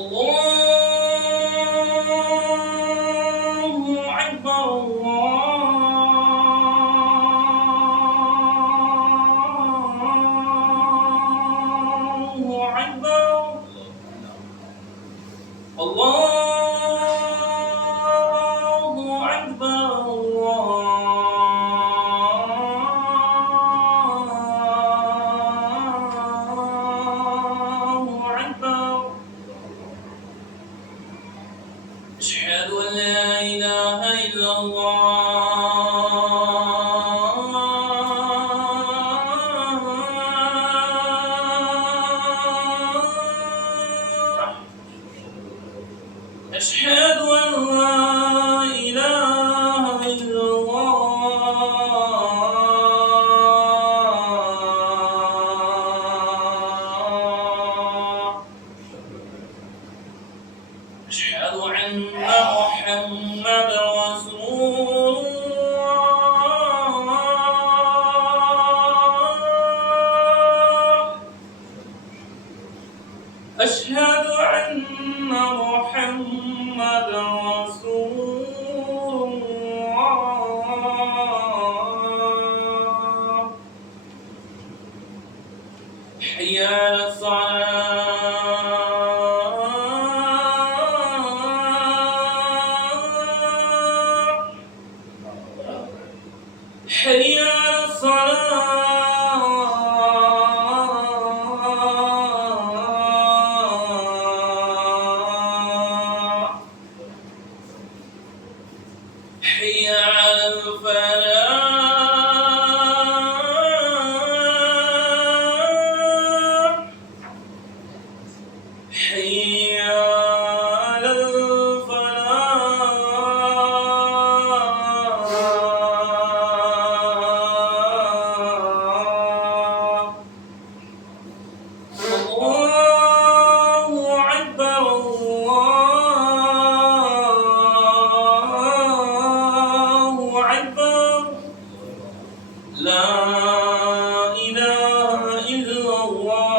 الله أكبر الله أكبر الله أكبر الله أكبر أشهد أن لا إله إلا الله أشهد أن لا إله إلا الله أشهد أن محمد رسول الله أشهد أن محمد رسول الله حي على الصلاة حي على الصلاة حي على الفلاح حي على الفلاح الله أكبر الله أكبر لا إله إلا الله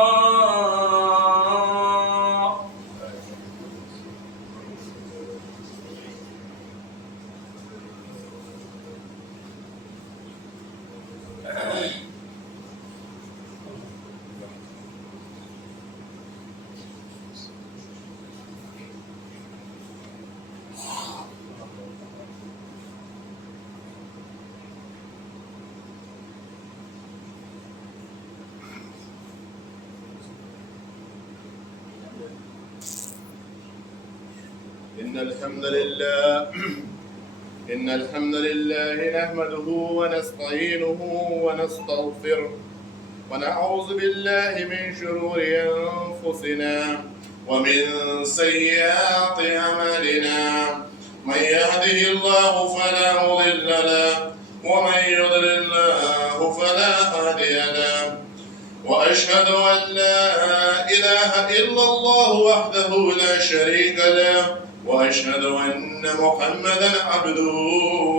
إن الحمد لله نحمده ونستعينه ونستغفره ونعوذ بالله من شرور أنفسنا ومن سيئات أعمالنا من يهده الله فلا مضل له ومن يضلل فلا هادي له وأشهد أن لا إله إلا الله وحده لا شريك له وأشهد أن محمدا عبده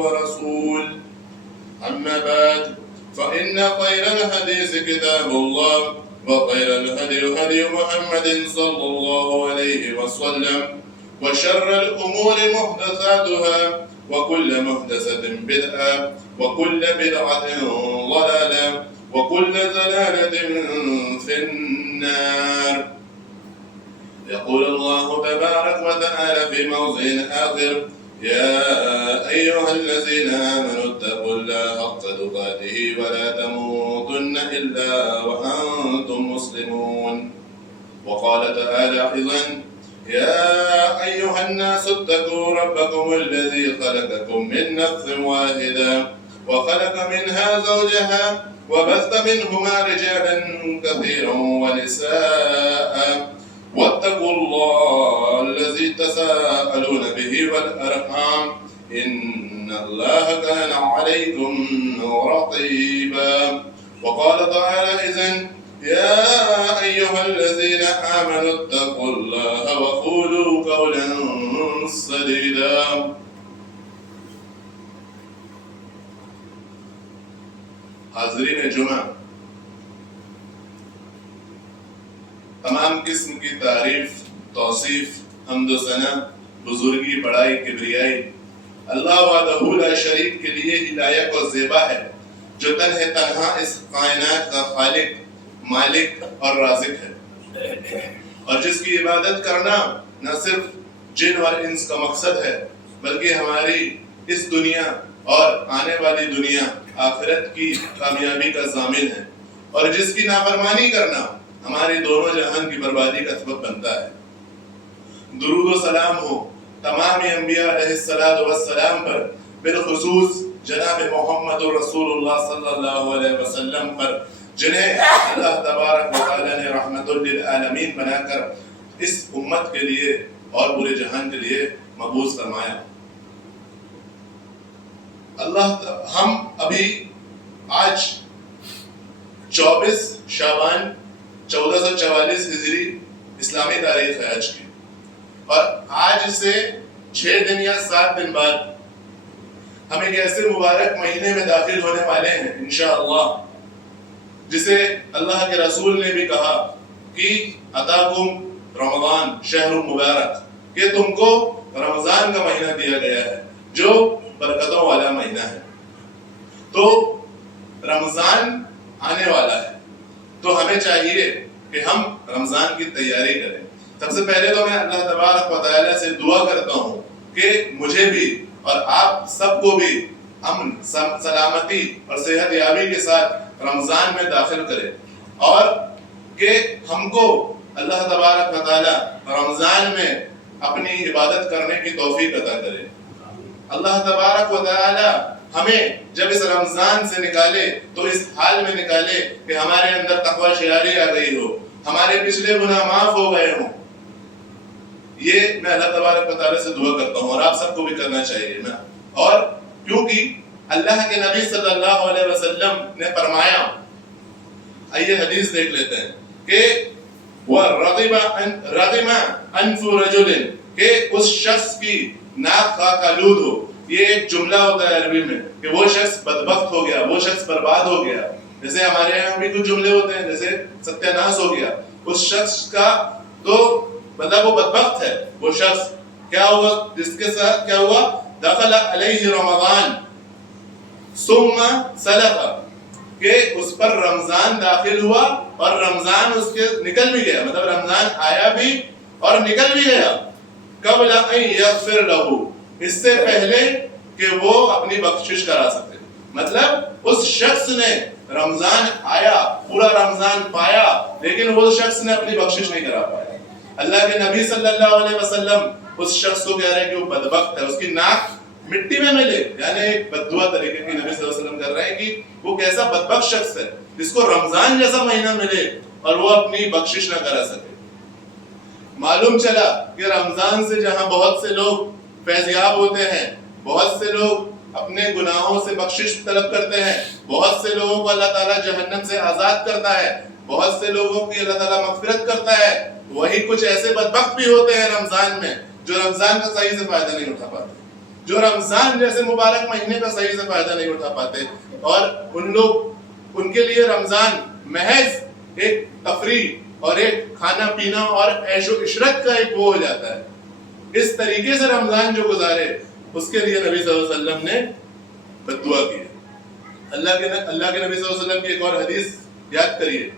ورسوله أما بعد فإن خير الحديث كتاب الله وخير الهدي هدي محمد صلى الله عليه وسلم وشر الأمور محدثاتها وكل محدثة بدعة وكل بدعة ضلالة وكل ضلالة في النار. يقول الله تبارك وتعالى في موضع آخر: يا أيها الذين آمنوا اتقوا الله حق تقاته ولا تموتن إلا وأنتم مسلمون. وقال تعالى أيضا: يا أيها الناس اتقوا ربكم الذي خلقكم من نفس واحدة وخلق منها زوجها وبث منهما رجالا كثيرا ونساء واتقوا الله الذي تساءلون به والأرحام إن الله كان عليكم رقيبا. وقال تعالى إذن: يا أيها الذين آمنوا اتقوا الله وقولوا قولا سديدا. حاضرین جمعہ، تمام قسم کی تعریف توصیف حمد و ثنا بزرگی بڑائی کبریائی اللہ وحدہ لا شریک کے لیے ہی لائق اور زیبا ہے، جو تنہا اس کائنات کا خالق، مالک اور رازق ہے، اور جس کی عبادت کرنا نہ صرف جن اور انس کا مقصد ہے بلکہ ہماری اس دنیا اور آنے والی دنیا آخرت کی کامیابی کا ضامن ہے، اور جس کی نافرمانی کرنا ہماری دونوں جہان کی بربادی کا سبب بنتا ہے۔ درود و سلام ہو تمام انبیاء علیہ السلام پر، بالخصوص جناب محمد رسول اللہ صلی اللہ علیہ وسلم پر، جنہیں اللہ تبارک و تعالیٰ نے رحمت للعالمین بنا کر اس امت کے لیے اور پورے جہان کے لیے مبعوث فرمایا۔ ہم ابھی آج 24 شعبان 1444 ہجری اسلامی تاریخ ہے آج کی، اور آج سے 6 دن یا 7 دن بعد ہم ایک ایسے مبارک مہینے میں داخل ہونے والے ہیں انشاءاللہ، جسے اللہ کے رسول نے بھی کہا کہ اتاکم رمضان شہر مبارک، کہ تم کو رمضان کا مہینہ دیا گیا ہے جو برکتوں والا مہینہ ہے۔ تو رمضان آنے والا ہے، تو ہمیں چاہیے کہ ہم رمضان کی تیاری کریں۔ سب سے پہلے تو میں اللہ تبارک و تعالیٰ سے دعا کرتا ہوں کہ مجھے بھی اور آپ سب کو بھی امن، سلامتی اور صحت یابی کے ساتھ رمضان میں داخل کرے، اور کہ ہم کو اللہ تبارک و تعالیٰ رمضان میں اپنی عبادت کرنے کی توفیق عطا کرے۔ اللہ تبارک و تعالیٰ ہمیں جب اس رمضان سے نکالے تو اس حال میں نکالے کہ ہمارے اندر تقوی شعاری آ گئی ہو، ہمارے پچھلے گناہ معاف ہو گئے ہوں۔ یہ میں اللہ تبارک و تعالیٰ سے دعا کرتا ہوں، اور آپ سب کو بھی کرنا چاہیے نا۔ اور کیونکہ اللہ کے نبی صلی اللہ علیہ وسلم نے فرمایا، آئیے حدیث دیکھ لیتے ہیں کہ رغم انف رجل، کہ اس شخص کی ناک خاک آلود ہو۔ یہ ایک جملہ ہوتا ہے عربی میں کہ وہ شخص بدبخت ہو گیا، وہ شخص برباد ہو گیا۔ جیسے ہمارے یہاں بھی کچھ جملے ہوتے ہیں جیسے ستیہ ناش ہو گیا، اس شخص کا تو مطلب وہ بدبخت ہے۔ وہ شخص کیا ہوا، جس کے ساتھ کیا ہوا، دخل علیہ رمضان ثم سلخ، کہ اس پر رمضان داخل ہوا اور رمضان اس کے نکل بھی گیا، مطلب رمضان آیا بھی اور نکل بھی گیا۔ قبل ان یغفر لہ، اس سے پہلے کہ وہ اپنی بخشش کرا سکے۔ مطلب اس شخص نے رمضان آیا، پورا رمضان پایا، لیکن وہ شخص نے اپنی بخشش نہیں کرا پایا۔ اللہ کے نبی صلی اللہ علیہ وسلم اس شخص کو کہہ رہے ہیں کہ وہ بدبخت ہے، اس کی ناک مٹی میں ملے، یعنی ایک بددعا طریقے کی نبی صلی اللہ علیہ وسلم کر رہے ہیں کہ وہ کیسا بدبخت شخص ہے جس کو رمضان جیسا مہینہ ملے اور وہ اپنی بخشش نہ کرا سکے۔ معلوم چلا کہ رمضان سے جہاں بہت سے لوگ فیضیاب ہوتے ہیں، بہت سے لوگ اپنے گناہوں سے بخشش طلب کرتے ہیں، بہت سے لوگوں کو اللہ تعالیٰ جہنم سے آزاد کرتا ہے، بہت سے لوگوں کی اللہ تعالیٰ مغفرت کرتا ہے، وہی کچھ ایسے بدبخت بھی ہوتے ہیں رمضان میں جو رمضان کا صحیح سے فائدہ نہیں اٹھا پاتے، جو رمضان جیسے مبارک مہینے کا صحیح سے فائدہ نہیں اٹھا پاتے، اور ان کے لیے رمضان محض ایک تفریح اور ایک کھانا پینا اور عیش و عشرت کا ایک وہ ہو جاتا ہے۔ اس طریقے سے رمضان جو گزارے اس کے لیے نبی صلی اللہ علیہ وسلم نے بددعا کی ہے۔ اللہ کے نبی صلی اللہ علیہ وسلم کی ایک اور حدیث یاد کریے،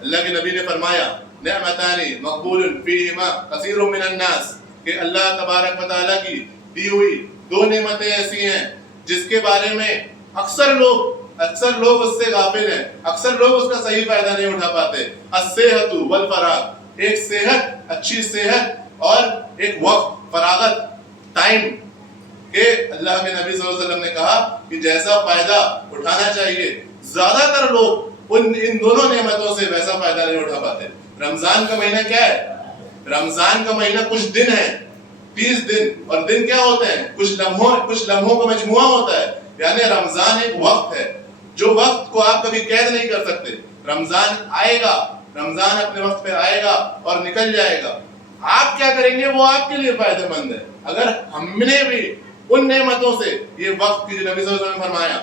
اللہ کے نبی نے فرمایا نعمتان مقبول فیہما کثیر من الناس، کہ اللہ تبارک و تعالیٰ کی دی ہوئی 2 نعمتیں ایسی ہیں جس کے بارے میں اکثر لوگ اس سے غافل ہیں، اکثر لوگ اس کا صحیح فائدہ نہیں اٹھا پاتے۔ الصحت والفراغ، ایک صحت، اچھی صحت اور ایک وقت، فراغت، ٹائم، کہ اللہ کے نبی صلی اللہ علیہ وسلم نے کہا کہ جیسا فائدہ اٹھانا چاہیے زیادہ تر لوگ ان دونوں نعمتوں سے ویسا فائدہ نہیں اٹھا پاتے۔ رمضان کا مہینہ کیا ہے؟ رمضان کا مہینہ کچھ دن ہے، 30 دن، اور دن کیا ہوتے ہیں؟ کچھ لمحوں کا مجموعہ ہوتا ہے، یعنی رمضان ایک وقت ہے جو وقت کو آپ کبھی قید نہیں کر سکتے۔ رمضان آئے گا، رمضان اپنے وقت پہ آئے گا اور نکل جائے گا۔ آپ کیا کریں گے وہ آپ کے لیے فائدہ مند ہے۔ اگر ہم نے بھی ان نعمتوں سے، یہ وقت کی جو نبی صلی اللہ علیہ وسلم نے فرمایا،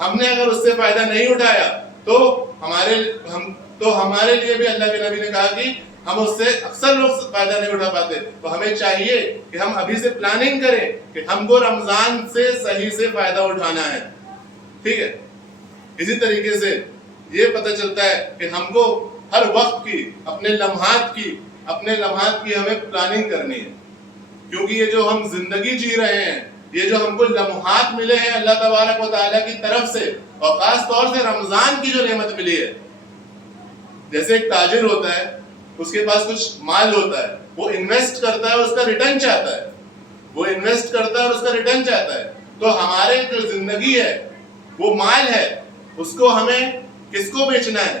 ہم نے اگر اس سے فائدہ نہیں اٹھایا تو ہمارے لیے بھی اللہ کے نبی نے کہا کہ ہم اس سے اکثر لوگ فائدہ نہیں اٹھا پاتے. تو ہمیں چاہیے کہ ہم ابھی سے پلاننگ کریں کہ ہم کو رمضان سے صحیح سے فائدہ اٹھانا ہے. ٹھیک ہے. اسی طریقے سے یہ پتہ چلتا ہے کہ ہم کو ہر وقت کی اپنے لمحات کی ہمیں پلاننگ کرنی ہے. کیونکہ یہ جو ہم زندگی جی رہے ہیں, یہ جو ہم کو لمحات ملے ہیں اللہ تبارک و تعالیٰ کی طرف سے, اور خاص طور سے رمضان کی جو نعمت ملی ہے. جیسے ایک تاجر ہوتا ہے, اس کے پاس کچھ مال ہوتا ہے, وہ انویسٹ کرتا ہے, اس کا ریٹرن چاہتا ہے. وہ انویسٹ کرتا ہے اور اس کا ریٹرن چاہتا ہے. تو ہمارے جو زندگی ہے, وہ مال ہے, اس کو ہمیں کس کو بیچنا ہے,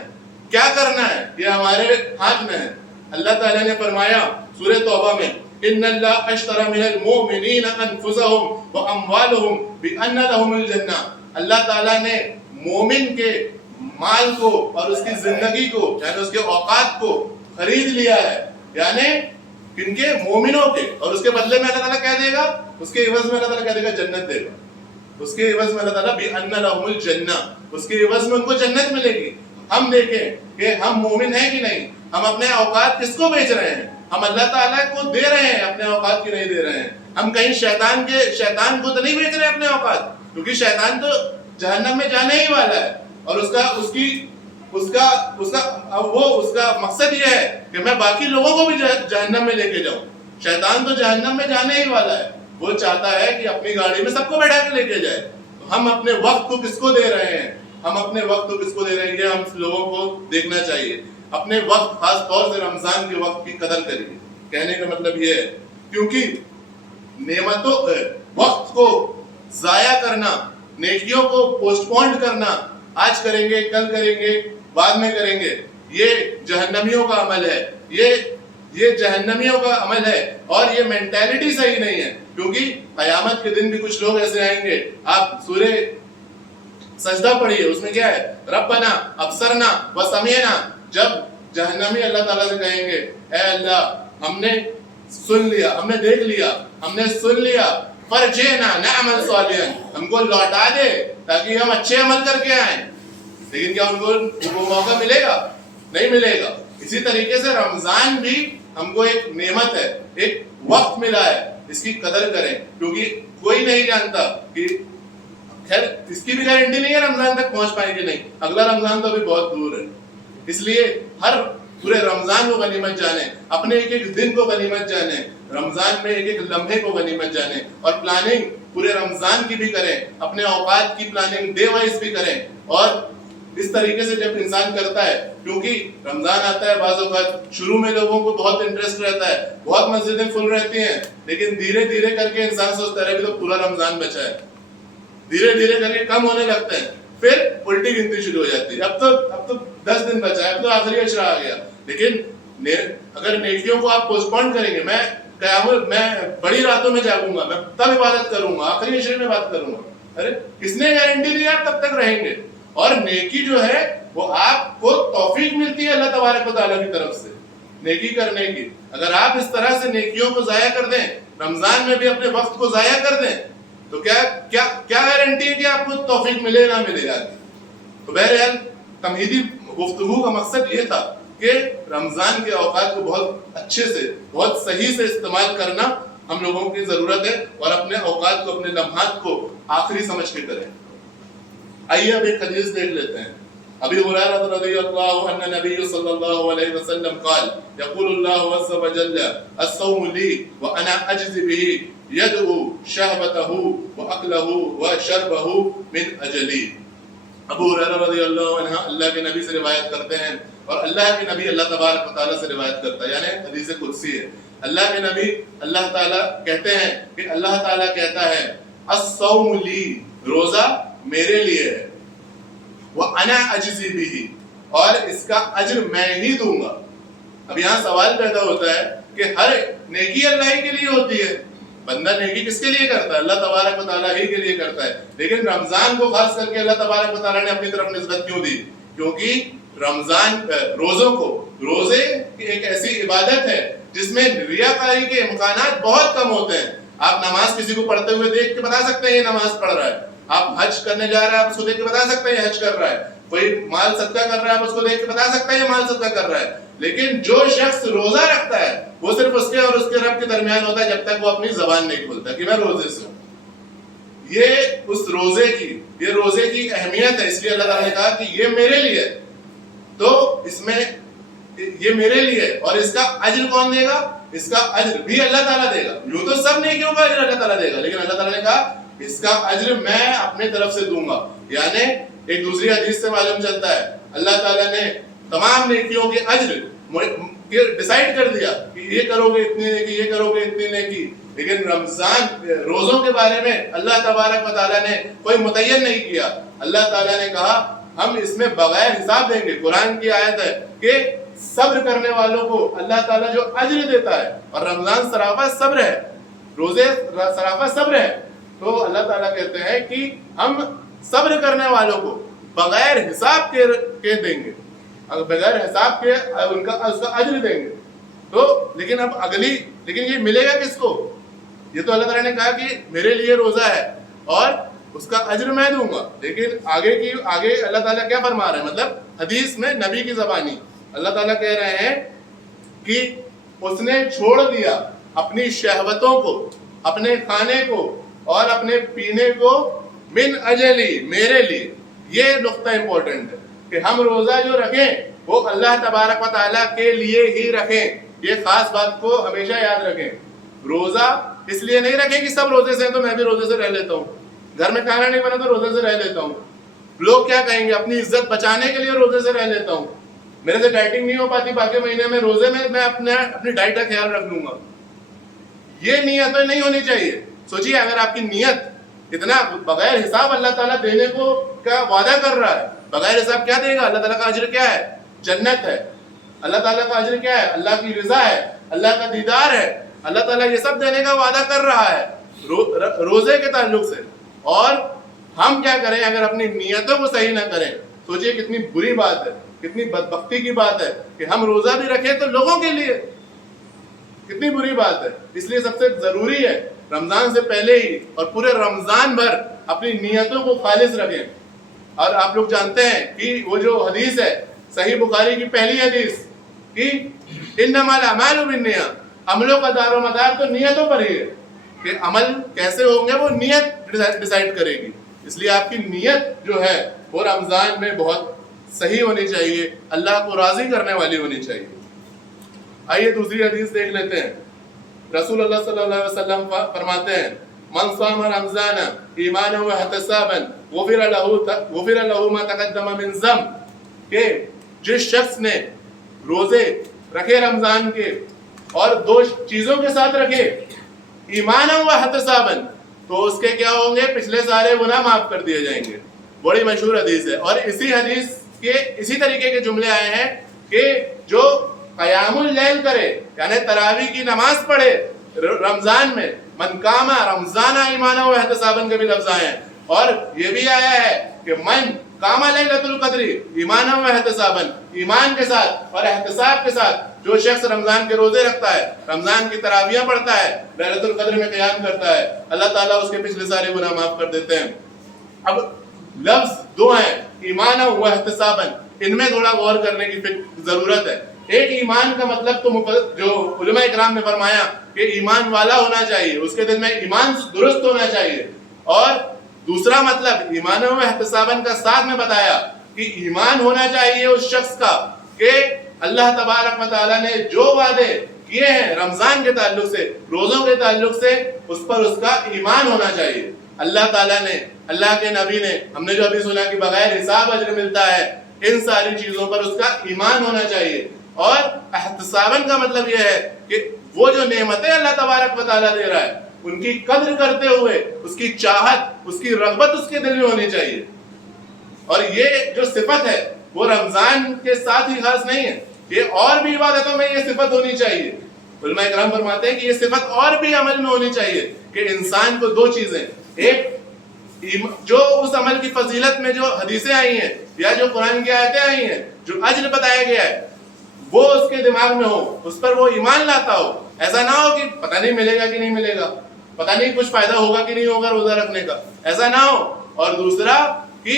کیا کرنا ہے, یہ ہمارے ہاتھ میں ہے. اللہ تعالیٰ نے فرمایا سورہ توبہ میں, ان اللہ اشتری من المؤمنین انفسهم واموالهم بان لهم الجنہ. اللہ تعالیٰ نے مومن کے مال کو اور اس کی زندگی کو, یعنی اس کے اوقات کو خرید لیا ہے. یعنی کن کے؟ مومنوں کے. اور اس کے بدلے میں اللہ تعالیٰ کیا دے گا؟ اس کے عوض میں اللہ تعالیٰ کیا دے گا؟ جنت دے گا. اس کے عوض میں اللہ تعالیٰ بِأَنَّ لَهُمُ الْجَنَّةُ, اس کے عوض میں ان کو جنت ملے گی. ہم دیکھیں کہ ہم مومن ہیں کہ نہیں, ہم اپنے اوقات کس کو بیچ رہے ہیں؟ ہم اللہ تعالیٰ کو دے رہے ہیں, اپنے اوقات کی نہیں دے رہے ہیں. ہم کہیں شیطان کو تو نہیں بیچ رہے اپنے اوقات, کیونکہ شیطان تو جہنم میں جانے ہی والا ہے. اور اس کا مقصد یہ ہے کہ میں باقی لوگوں کو بھی جہنم میں لے کے جاؤں. شیطان تو جہنم میں جانے ہی والا ہے. وہ چاہتا ہے کہ اپنی گاڑی میں سب کو بیٹھا کے لے کے جائے. ہم اپنے وقت کو کس کو دے رہے ہیں, یہ ہم لوگوں کو دیکھنا چاہیے. اپنے وقت, خاص طور سے رمضان کے وقت کی قدر کریے. کہنے کا مطلب یہ ہے, کیونکہ وقت کو ضائع کرنا, نیکیوں کو پوسٹ پونڈ کرنا, آج کریں گے, کل کریں گے, بعد میں کریں گے, یہ جہنمیوں کا عمل ہے. یہ جہنمیوں کا عمل ہے, اور یہ مینٹیلٹی صحیح نہیں ہے. کیونکہ قیامت کے دن بھی کچھ لوگ ایسے آئیں گے. آپ سورہ سجدہ پڑھیے, اس میں کیا ہے؟ ربنا ابصرنا وسمعنا. جب جہنمی اللہ تعالیٰ سے کہیں گے, اے اللہ ہم نے سن لیا, ہم نے دیکھ لیا, ہم نے سن لیا, فرجعنا نعمل صالحا, ہم کو لوٹا دے تاکہ ہم اچھے عمل کر کے آئیں. لیکن کیا ان کو وہ موقع ملے گا؟ نہیں ملے گا. اسی طریقے سے رمضان بھی ہم کو ایک نعمت ہے, ایک وقت ملا ہے, اس کی قدر کریں. کیونکہ کوئی نہیں جانتا کہ خیر اس کی بھی گارنٹی نہیں ہے رمضان تک پہنچ پائیں گے نہیں. اگلا رمضان تو ابھی بہت دور ہے. اس لیے ہر پورے رمضان کو غنیمت جانیں, اپنے ایک ایک دن کو غنیمت جانیں, رمضان میں ایک ایک لمحے کو غنیمت جانیں, اور پلاننگ پورے رمضان کی بھی کریں, اپنے اوقات کی پلاننگ ڈے وائز بھی کریں. اور اس طریقے سے جب انسان کرتا ہے, کیونکہ رمضان آتا ہے, بعض اوقات شروع میں لوگوں کو بہت انٹرسٹ رہتا ہے, بہت مسجدیں فل رہتی ہیں, لیکن دھیرے دھیرے کر کے انسان سوچتا ہے ابھی تو پورا رمضان بچا ہے, دھیرے دھیرے کر کے کم ہونے لگتا ہے, پھر الٹی گنتی شروع ہو جاتی ہے. اب تو 10 دن بچا ہے, اب تو آخری عشرہ آ گیا. لیکن اگر نیکیوں کو آپ پوسٹ پون کریں گے, میں بڑی راتوں میں جاگوں گا, میں تب عبادت کروں گا, آخری عشرے میں بات کروں گا, ارے کس نے گارنٹی دی آپ تب تک رہیں گے؟ اور نیکی جو ہے وہ آپ کو توفیق ملتی ہے اللہ تبارک و تعالیٰ کی طرف سے نیکی کرنے کی. اگر آپ اس طرح سے نیکیوں کو ضائع کر دیں, رمضان میں بھی اپنے وقت کو ضائع کر دیں, تو کیا گارنٹی ہے کہ آپ کو توفیق ملے نہ ملے گا. تو بہرحال تمہیدی گفتگو کا مقصد یہ تھا کہ رمضان کے اوقات کو بہت اچھے سے, بہت صحیح سے استعمال کرنا ہم لوگوں کی ضرورت ہے, اور اپنے اوقات کو, اپنے لمحات کو آخری سمجھ کے کریں. آئیے اب ایک حدیث دیکھ لیتے ہیں. ابی ہریرہ رضی اللہ عنہ نبی صلی اللہ علیہ وسلم قال یقول اللہ عز وجل الصوم لی وانا اجزی به یدعو شہبته واکلہ وشربہ من اجلی. ابو ہریرہ رضی اللہ عنہ اللہ کے نبی سے روایت کرتے ہیں, اور اللہ کے نبی اللہ تبارک و تعالیٰ سے روایت کرتا ہے, یعنی حدیث قدسی ہے. اللہ کے نبی اللہ تعالیٰ کہتے ہیں کہ اللہ تعالیٰ کہتا ہے الصوم لی, روزہ میرے لیے ہے, وَأَنَا أَجْزِي بِهِ, اور اس کا اجر میں ہی دوں گا. اب یہاں سوال پیدا ہوتا ہے کہ ہر نیکی اللہ ہی کے لیے ہوتی ہے, بندہ نیکی کس کے لیے کرتا ہے؟ اللہ تبارک و تعالیٰ ہی کے لیے کرتا ہے. لیکن رمضان کو خاص کر کے اللہ تبارک و تعالیٰ نے اپنی طرف نسبت کیوں دی؟ کیونکہ روزے ایک ایسی عبادت ہے جس میں ریاکاری کے امکانات بہت کم ہوتے ہیں. آپ نماز کسی کو پڑھتے ہوئے دیکھ کے بتا سکتے ہیں یہ نماز پڑھ رہا ہے. آپ حج کرنے جا رہے ہیں, آپ اس کو دیکھ کے بتا سکتے ہیں یہ حج کر رہا ہے. کوئی مال صدقہ کر رہا ہے, آپ اس کو دیکھ کے بتا سکتے ہیں یہ مال صدقہ کر رہا ہے. لیکن جو شخص روزہ رکھتا ہے وہ صرف اس کے اور اس کے رب کے درمیان ہوتا ہے جب تک وہ اپنی زبان نہیں کھولتا کہ میں روزے سے ہوں. یہ اس روزے کی اہمیت ہے. اس لیے اللہ تعالیٰ نے کہا کہ یہ میرے لیے ہے، تو اس میں یہ میرے لیے ہے. اور اس کا اجر کون دے گا؟ اس کا اجر بھی اللہ تعالیٰ دے گا. یوں تو سب نیکیوں کا اجر اللہ تعالیٰ دے گا، لیکن اللہ تعالیٰ نے کہا اس کا اجر میں اپنے طرف سے دوں گا. یعنی ایک دوسری حدیث سے معلوم چلتا ہے اللہ تعالیٰ نے تمام نیکیوں کے اجر ڈیسائیڈ کر دیا کہ یہ کرو گے اتنی نیکی، یہ کرو گے اتنی نیکی. لیکن رمضان روزوں کے بارے میں اللہ تبارک و تعالیٰ نے کوئی متعین نہیں کیا. اللہ تعالیٰ نے کہا ہم اس میں بغیر حساب دیں گے. قرآن کی آیت ہے کہ صبر کرنے والوں کو اللہ تعالیٰ جو اجر دیتا ہے، اور رمضان سراپا صبر ہے، روزے سراپا صبر ہے. تو اللہ تعالیٰ کہتے ہیں کہ ہم صبر کرنے والوں کو بغیر حساب کے دیں گے، بغیر حساب کے اس کا اجر دیں گے. تو لیکن اب لیکن یہ ملے گا کس کو؟ یہ تو اللہ تعالیٰ نے کہا کہ میرے لیے روزہ ہے اور اس کا اجر میں دوں گا. لیکن آگے اللہ تعالیٰ کیا فرما رہے ہیں؟ مطلب حدیث میں نبی کی زبانی اللہ تعالیٰ کہہ رہے ہیں کہ اس نے چھوڑ دیا اپنی شہوتوں کو، اپنے کھانے کو اور اپنے پینے کو من اجلی، میرے لیے. یہ نقطہ امپورٹنٹ ہے کہ ہم روزہ جو رکھیں وہ اللہ تبارک و تعالیٰ کے لیے ہی رکھیں. یہ خاص بات کو ہمیشہ یاد رکھیں. روزہ اس لیے نہیں رکھیں کہ سب روزے سے ہیں تو میں بھی روزے سے رہ لیتا ہوں، گھر میں کھانا نہیں بنا تو روزے سے رہ لیتا ہوں، لوگ کیا کہیں گے، اپنی عزت بچانے کے لیے روزے سے رہ لیتا ہوں، میرے سے ڈائٹنگ نہیں ہو پاتی باقی مہینے میں، روزے میں اپنی ڈائٹ کا خیال رکھ لوں گا. یہ نیتیں نہیں ہونی چاہیے. سوچیے اگر آپ کی نیت اتنا بغیر حساب اللہ تعالیٰ دینے کو کا وعدہ کر رہا ہے، بغیر حساب کیا دے گا؟ اللہ تعالیٰ کا اجر کیا ہے؟ جنت ہے. اللہ تعالیٰ کا اجر کیا ہے؟ اللہ کی رضا ہے، اللہ کا دیدار ہے. اللہ تعالیٰ یہ سب دینے کا وعدہ کر رہا ہے روزے کے تعلق سے. اور ہم کیا کریں اگر اپنی نیتوں کو صحیح نہ کریں؟ سوچئے کتنی بری بات ہے، کتنی بدبختی کی بات ہے کہ ہم روزہ بھی رکھیں تو لوگوں کے لیے. کتنی بری بات ہے. اس لیے سب سے ضروری ہے رمضان سے پہلے ہی اور پورے رمضان بھر اپنی نیتوں کو خالص رکھیں. اور آپ لوگ جانتے ہیں کہ وہ جو حدیث ہے صحیح بخاری کی پہلی حدیث کہ انما الاعمال بالنیات، عملوں کا دار و مدار تو نیتوں پر ہی ہے کہ عمل کیسے ہوں گے وہ نیت ڈیسائیڈ کرے گی. اس لیے آپ کی نیت جو ہے وہ رمضان میں بہت صحیح ہونی چاہیے، اللہ کو راضی کرنے والی ہونی چاہیے. آئیے دوسری حدیث دیکھ لیتے ہیں. رسول اللہ صلی اللہ علیہ وسلم فرماتے ہیں من صام رمضان ایمانا واحتسابا غفر له ما تقدم من ذنب، کہ جس شخص نے روزے رکھے رمضان کے اور دو چیزوں کے ساتھ رکھے، ایمانا واحتسابا، تو اس کے کیا ہوں گے؟ پچھلے سارے گناہ معاف کر دیے جائیں گے. بڑی مشہور حدیث ہے. اور اسی حدیث کے اسی طریقے کے جملے آئے ہیں کہ جو قیام اللیل کرے یعنی تراویح کی نماز پڑھے رمضان میں، من قام رمضان ایمانا و احتسابا کے بھی لفظ آئے ہیں. اور یہ بھی آیا ہے کہ من قام لیلۃ القدر ایمانا و احتسابا، ایمان کے ساتھ اور احتساب کے ساتھ جو شخص رمضان کے روزے رکھتا ہے، رمضان کی تراویح پڑھتا ہے، لیلۃ القدر میں قیام کرتا ہے، اللہ تعالیٰ اس کے پچھلے سارے گناہ معاف کر دیتے ہیں. اب لفظ دو ہیں، ایمانا و احتسابا، ان میں تھوڑا غور کرنے کی ضرورت ہے. ایک ایمان کا مطلب تو جو علماء اکرام نے فرمایا کہ ایمان والا ہونا چاہیے، اس کے دل میں ایمان درست ہونا چاہیے. اور دوسرا مطلب ایمان و احتساباً کا ساتھ میں بتایا کہ ایمان ہونا چاہیے اس شخص کا کہ اللہ تبارک و تعالیٰ نے جو وعدے کیے ہیں رمضان کے تعلق سے، روزوں کے تعلق سے، اس پر اس کا ایمان ہونا چاہیے. اللہ تعالیٰ نے، اللہ کے نبی نے، ہم نے جو ابھی سنا کہ بغیر حساب اجر ملتا ہے، ان ساری چیزوں پر اس کا ایمان ہونا چاہیے. اور احتساباً کا مطلب یہ ہے کہ وہ جو نعمتیں اللہ تبارک و تعالیٰ دے رہا ہے ان کی قدر کرتے ہوئے اس کی چاہت، اس کی رغبت اس کے دل میں ہونی چاہیے. اور یہ جو صفت ہے وہ رمضان کے ساتھ ہی خاص نہیں ہے، یہ اور بھی عبادتوں میں یہ صفت ہونی چاہیے. علماء اکرام فرماتے ہیں کہ یہ صفت اور بھی عمل میں ہونی چاہیے کہ انسان کو دو چیزیں، ایک جو اس عمل کی فضیلت میں جو حدیثیں آئی ہیں یا جو قرآن کی آیتیں آئی ہیں، جو اجر بتایا گیا ہے، وہ اس کے دماغ میں ہو، اس پر وہ ایمان لاتا ہو. ایسا نہ ہو کہ پتہ نہیں ملے گا کہ نہیں ملے گا، پتہ نہیں کچھ فائدہ ہوگا کہ نہیں ہوگا روزہ رکھنے کا، ایسا نہ ہو. اور دوسرا کہ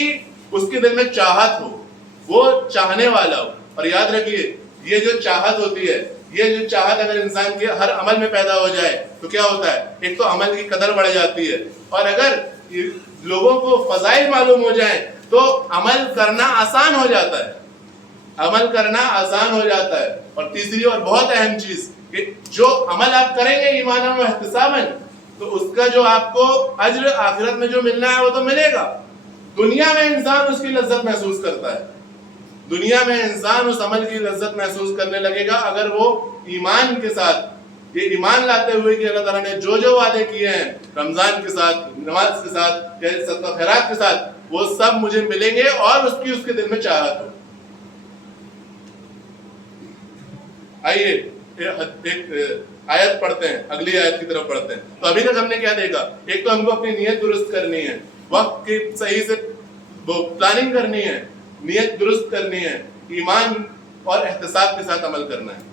اس کے دل میں چاہت ہو، وہ چاہنے والا ہو. اور یاد رکھیے یہ جو چاہت ہوتی ہے، یہ جو چاہت اگر انسان کے ہر عمل میں پیدا ہو جائے تو کیا ہوتا ہے؟ ایک تو عمل کی قدر بڑھ جاتی ہے، اور اگر لوگوں کو فضائل معلوم ہو جائیں تو عمل کرنا آسان ہو جاتا ہے، عمل کرنا آسان ہو جاتا ہے۔ اور تیسری اور بہت اہم چیز کہ جو عمل آپ کریں گے ایمانا و احتساباً تو اس کا جو آپ کو اجر آخرت میں جو ملنا ہے وہ تو ملے گا۔ دنیا میں انسان اس کی لذت محسوس کرتا ہے، دنیا میں انسان اس عمل کی لذت محسوس کرنے لگے گا اگر وہ ایمان کے ساتھ، یہ ایمان لاتے ہوئے کہ اللہ تعالیٰ نے جو جو وعدے کیے ہیں رمضان کے ساتھ، نماز کے ساتھ، صدقہ خیرات کے ساتھ، وہ سب مجھے ملیں گے، اور اس کی اس کے دل میں چاہت ہو۔ آئیے ایک آیت پڑھتے ہیں، اگلی آیت کی طرف پڑھتے ہیں۔ تو ابھی تک ہم نے کیا دیکھا؟ ایک تو ہم کو اپنی نیت درست کرنی ہے، وقت کی صحیح سے پلاننگ کرنی ہے، نیت درست کرنی ہے، ایمان اور احتساب کے ساتھ عمل کرنا ہے۔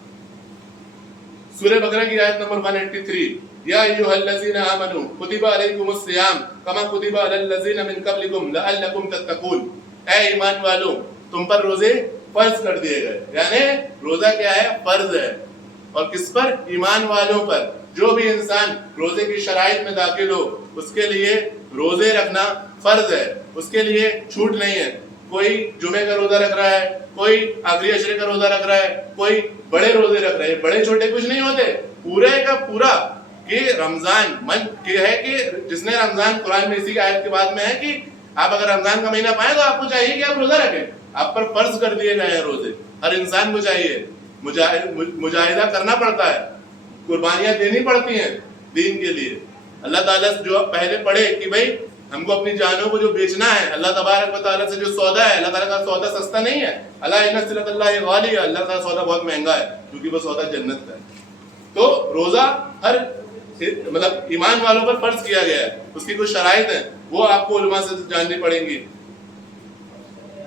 سورہ بقرہ کی آیت نمبر 183، یا ایھا الذین آمنوا کتب علیکم الصیام کما کتب علی الذین من قبلکم لعلکم تتقون، اے ایمان والو تم پر روزے فرض کر دیے گئے۔ یعنی روزہ کیا ہے؟ فرض ہے۔ اور کس پر؟ ایمان والوں پر۔ جو بھی انسان روزے کی شرائط میں داخل ہو اس کے لیے روزے رکھنا فرض ہے، اس کے لیے چھوٹ نہیں ہے۔ کوئی جمعے کا روزہ رکھ رہا ہے، کوئی آخری عشرے کا روزہ رکھ رہا ہے، کوئی بڑے روزے رکھ رہے ہیں، بڑے چھوٹے کچھ نہیں ہوتے، پورے کا پورا کہ رمضان من یہ ہے کہ جس نے رمضان، قرآن میں اسی کی آیت کے بعد میں ہے کہ آپ اگر رمضان کا مہینہ پائیں تو آپ کو چاہیے کہ آپ روزہ رکھیں، آپ پر فرض کر دیے گئے ہیں روزے، ہر انسان کو چاہیے، مجاہدہ کرنا پڑتا ہے، قربانیاں دینی پڑتی ہیں دین کے لیے۔ اللہ تعالیٰ سے جو پہلے پڑھے کہ بھائی ہم کو اپنی جانوں کو جو بیچنا ہے، اللہ تبارک و تعالیٰ سے جو سودا ہے، اللہ تعالیٰ کا سودا سستا نہیں ہے، اللہ ان صلۃ اللہ غالی ہے، اللہ کا سودا بہت مہنگا ہے کیونکہ وہ سودا جنت کا ہے۔ تو روزہ ہر مطلب ایمان والوں پر فرض کیا گیا ہے، اس کی کچھ شرائط ہیں وہ آپ کو علماء سے جاننی پڑیں گی۔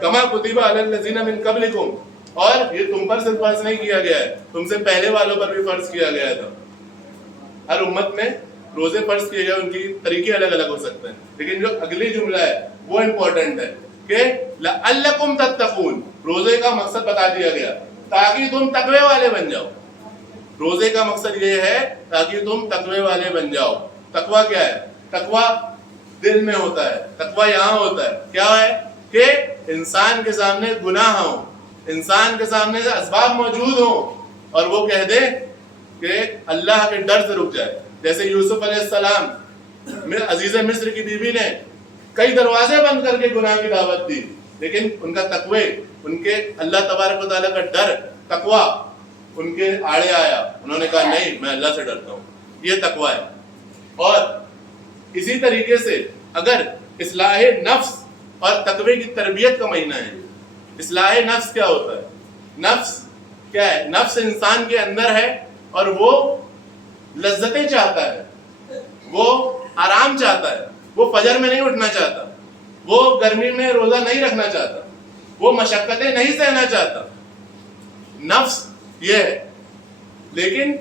کما کتب علی الذین من قبلکم، اور یہ تم پر صرف فرض نہیں کیا گیا ہے، تم سے پہلے والوں پر بھی فرض کیا گیا تھا۔ ہر امت میں روزے فرض کیے گئے، ان کی طریقے الگ الگ ہو سکتے ہیں، لیکن جو اگلی جملہ ہے وہ امپورٹنٹ ہے کہ لعلکم تتقون، روزے کا مقصد بتا دیا گیا تاکہ تم تقوی والے بن جاؤ۔ روزے کا مقصد یہ ہے تاکہ تم تقوی والے بن جاؤ۔ تقوی کیا ہے؟ تقوی دل میں ہوتا ہے، تقوی یہاں ہوتا ہے، کیا ہے کہ انسان کے سامنے گناہ ہوں، انسان کے سامنے سے اسباب موجود ہوں اور وہ کہہ دے کہ اللہ کے ڈر سے رک جائے۔ جیسے یوسف علیہ السلام عزیز مصر کی بیوی نے کئی دروازے بند کر کے گناہ کی دعوت دی، لیکن ان کا تقوی، ان کے اللہ تبارک و تعالیٰ کا ڈر، تقوی ان کے آڑے آیا، انہوں نے کہا نہیں میں اللہ سے ڈرتا ہوں، یہ تقوی ہے۔ اور اسی طریقے سے اگر اصلاح نفس اور تقوی کی تربیت کا مہینہ ہے، اصلاح نفس کیا ہوتا ہے؟ نفس کیا ہے؟ نفس انسان کے اندر ہے اور وہ لذتیں چاہتا ہے، وہ آرام چاہتا ہے، وہ فجر میں نہیں اٹھنا چاہتا، وہ گرمی میں روزہ نہیں رکھنا چاہتا، وہ مشقتیں نہیں سہنا چاہتا۔ نفس یہ ہے، لیکن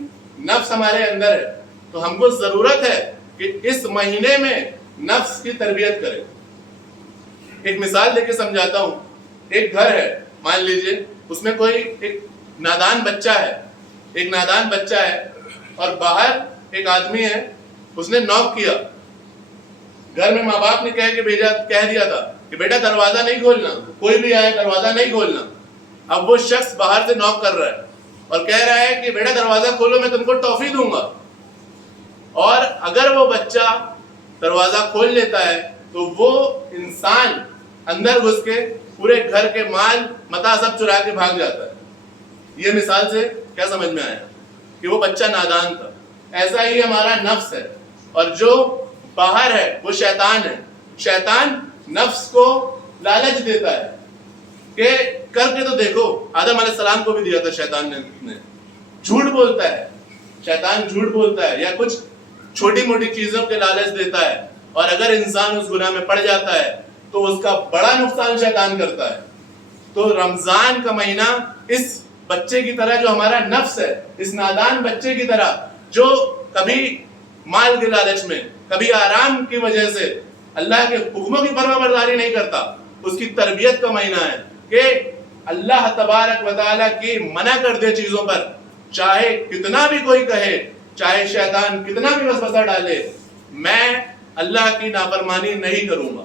نفس ہمارے اندر ہے تو ہم کو ضرورت ہے کہ اس مہینے میں نفس کی تربیت کریں۔ ایک مثال دے کے سمجھاتا ہوں۔ ایک گھر ہے، مان لیجئے اس میں کوئی ایک نادان بچہ ہے، ایک نادان بچہ ہے اور باہر ایک آدمی ہے، اس نے نوک کیا۔ گھر میں ماں باپ نے کہہ دیا تھا کہ بیٹا دروازہ نہیں کھولنا، کوئی بھی آئے دروازہ نہیں کھولنا۔ اب وہ شخص باہر سے نوک کر رہا ہے اور کہہ رہا ہے کہ بیٹا دروازہ کھولو میں تم کو ٹافی دوں گا۔ اور اگر وہ بچہ دروازہ کھول لیتا ہے تو وہ انسان اندر گھس کے پورے گھر کے مال متا سب چرا کے بھاگ جاتا ہے۔ یہ مثال سے کیا سمجھ میں آیا کہ وہ بچہ نادان تھا۔ ایسا ہی ہمارا نفس ہے، اور جو باہر ہے وہ شیطان ہے۔ شیطان نفس کو لالچ دیتا ہے کہ کر کے تو دیکھو، آدم علیہ السلام کو بھی دیا تھا شیطان نے۔ جھوٹ بولتا ہے شیطان، جھوٹ بولتا ہے یا کچھ چھوٹی موٹی چیزوں کے لالچ دیتا ہے، اور اگر انسان اس گناہ میں پڑ جاتا ہے تو اس کا بڑا نقصان شیطان کرتا ہے۔ تو رمضان کا مہینہ اس بچے کی طرح جو ہمارا نفس ہے، اس نادان بچے کی طرح جو کبھی مال کے لالچ میں، کبھی آرام کی وجہ سے اللہ کے حکموں کی فرما برداری نہیں کرتا، اس کی تربیت کا مہینہ ہے کہ اللہ تبارک و تعالیٰ کی منع کردہ چیزوں پر چاہے کتنا بھی کوئی کہے، چاہے شیطان کتنا بھی وسوسہ ڈالے، میں اللہ کی نافرمانی نہیں کروں گا.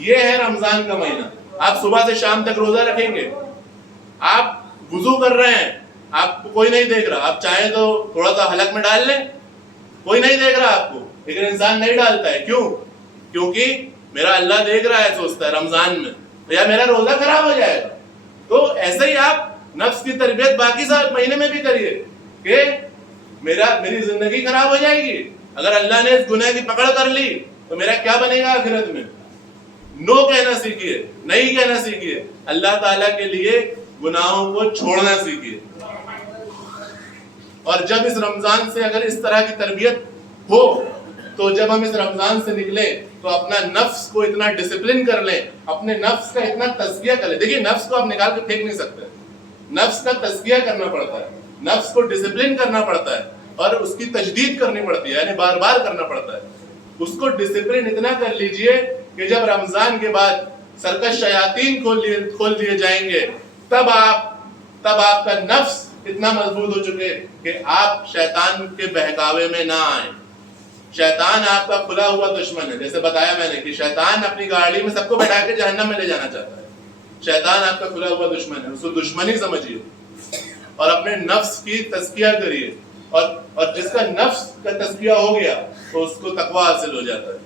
یہ ہے رمضان کا مہینہ. آپ صبح سے شام تک روزہ رکھیں گے، آپ وضو کر رہے ہیں، آپ کو کوئی نہیں دیکھ رہا، آپ چاہیں تو تھوڑا سا حلق میں ڈال لیں، کوئی نہیں دیکھ رہا آپ کو، لیکن انسان نہیں ڈالتا ہے. کیوں؟ کیونکہ میرا اللہ دیکھ رہا ہے، سوچتا ہے رمضان میں یا میرا روزہ خراب ہو جائے گا. تو ایسے ہی آپ نفس کی تربیت باقی سال مہینے میں بھی کریے کہ میری زندگی خراب ہو جائے گی، اگر اللہ نے اس گناہ کی پکڑ کر لی تو میرا کیا بنے گا آخرت میں. نو کہنا سیکھیے، نہیں کہنا سیکھیے، اللہ تعالیٰ کے لیے گناہوں کو چھوڑنا سیکھیے. اور جب اس رمضان سے اگر اس طرح کی تربیت ہو تو جب ہم اس رمضان سے نکلیں تو اپنا نفس کو اتنا ڈسپلن کر لیں، اپنے نفس کا اتنا تزکیہ کر لیں. دیکھیے نفس کو آپ نکال کے پھینک نہیں سکتے، نفس کا تزکیہ کرنا پڑتا ہے، نفس کو ڈسپلن کرنا پڑتا ہے اور اس کی تجدید کرنی پڑتی ہے، یعنی بار بار کرنا پڑتا ہے. اس کو ڈسپلن اتنا کر لیجئے کہ جب رمضان کے بعد سرکش شیاطین کھول دیے جائیں گے تب آپ کا نفس اتنا مضبوط ہو چکے کہ آپ شیطان کے بہکاوے میں نہ آئیں. شیطان آپ کا کھلا ہوا دشمن ہے، جیسے بتایا میں نے کہ شیطان اپنی گاڑی میں سب کو بٹھا کے جہنم میں لے جانا چاہتا ہے. شیطان آپ کا کھلا ہوا دشمن ہے، اس کو دشمنی سمجھیے اور اپنے نفس کی تزکیہ کریے. اور جس کا نفس کا تزکیہ ہو گیا تو اس کو تقوی حاصل ہو جاتا ہے،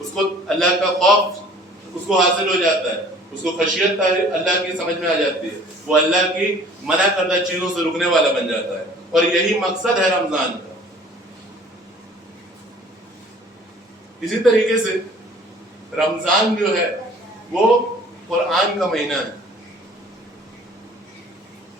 اس کو اللہ کا خوف اس کو حاصل ہو جاتا ہے، اس کو خشیت اللہ کی سمجھ میں آ جاتی ہے، وہ اللہ کی منع کردہ چیزوں سے رکنے والا بن جاتا ہے. اور یہی مقصد ہے رمضان کا. اسی طریقے سے رمضان جو ہے وہ قرآن کا مہینہ ہے،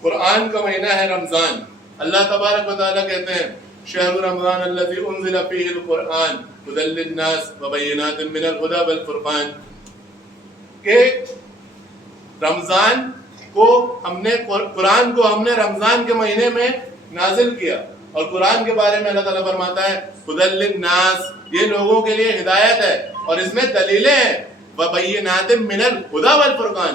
قرآن کا مہینہ ہے رمضان. اللہ تبارک و تعالیٰ کہتے ہیں شہر رمضان الذی انزل فیہ القرآن ھدی للناس وبینات من الھدی والفرقان، کہ رمضان کو قرآن کو ہم نے رمضان کے مہینے میں نازل کیا. اور قرآن کے بارے میں اللہ تعالیٰ فرماتا ہے ھدی للناس، یہ لوگوں کے لیے ہدایت ہے اور اس میں دلیلیں ہیں. وبینات من الھدی والفرقان،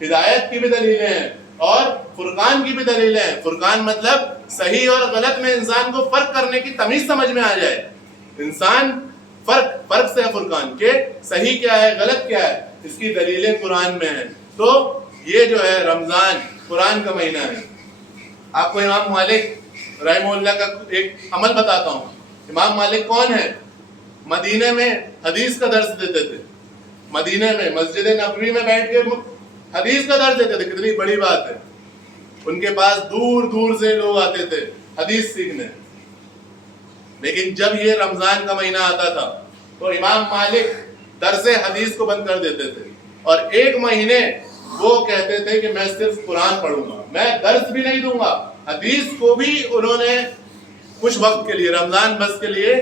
ہدایت کی بھی دلیلیں ہیں اور فرقان کی بھی دلیلیں ہیں. فرقان مطلب صحیح اور غلط میں انسان کو فرق کرنے کی تمیز سمجھ میں آ جائے. انسان فرق سے ہے فرقان، کہ صحیح کیا ہے غلط کیا ہے، اس کی دلیلیں قرآن میں ہیں. تو یہ جو ہے رمضان قرآن کا مہینہ ہے. آپ کو امام مالک رحمہ اللہ کا ایک عمل بتاتا ہوں. امام مالک کون ہے؟ مدینے میں حدیث کا درس دیتے تھے، مدینے میں مسجد نبوی میں بیٹھ کے حدیث کا درس دیتے تھے. کتنی بڑی بات ہے. ان کے پاس دور دور سے لوگ آتے تھے حدیث سیکھنے. لیکن جب یہ رمضان کا مہینہ آتا تھا تو امام مالک درس حدیث کو بند کر دیتے تھے اور ایک مہینے وہ کہتے تھے کہ میں صرف قرآن پڑھوں گا، میں درس بھی نہیں دوں گا. حدیث کو بھی انہوں نے کچھ وقت کے لیے رمضان بس کے لیے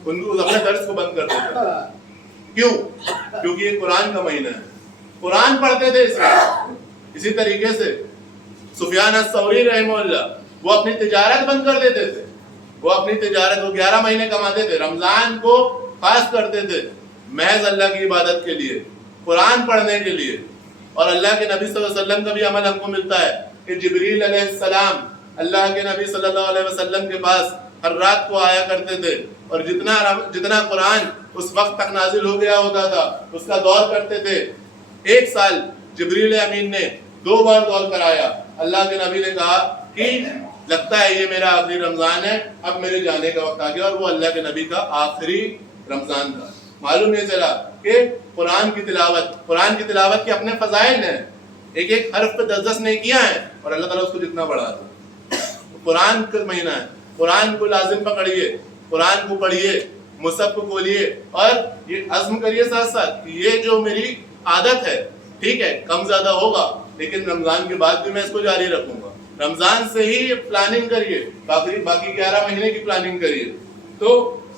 اپنے درس کو بند کر دیتے تھے. کیوں؟ کیونکہ یہ قرآن کا مہینہ ہے، قرآن پڑھتے تھے اس میں. اسی طریقے سے سفیان الثوری رحمہ اللہ وہ اپنی تجارت بند کر دیتے تھے. وہ اپنی تجارت وہ 11 مہینے کماتے تھے، رمضان کو خاص کرتے تھے محض اللہ کی عبادت کے لیے، قرآن پڑھنے کے لیے. اور اللہ کے نبی صلی اللہ علیہ وسلم کا بھی عمل ہم کو ملتا ہے کہ جبریل علیہ السلام اللہ کے نبی صلی اللہ علیہ وسلم کے پاس ہر رات کو آیا کرتے تھے اور جتنا قرآن اس وقت تک نازل ہو گیا ہوتا تھا اس کا دور کرتے تھے. 1 سال جبریل امین نے 2 بار دور کرایا. اللہ کے نبی نے کہا کہ لگتا ہے یہ میرا آخری رمضان ہے، اب میرے جانے کا وقت آ گیا. اور وہ اللہ کے نبی کا آخری رمضان تھا. معلوم یہ چلا کہ قرآن کی تلاوت کے اپنے فضائل ہیں، ایک ایک حرف پہ 10 نیکیاں ہیں اور اللہ تعالیٰ اس کو جتنا بڑھا دے. قرآن کا مہینہ ہے، قرآن کو لازم پکڑیے، قرآن کو پڑھیے، مصحف کو کھولیے اور یہ عزم کریے ساتھ ساتھ کہ یہ جو میری عادت ہے ٹھیک ہے کم زیادہ ہوگا لیکن رمضان کے بعد بھی میں اس کو جاری رکھوں گا. رمضان سے ہی پلاننگ کریے، باقی 11 مہینے کی پلاننگ کریے. تو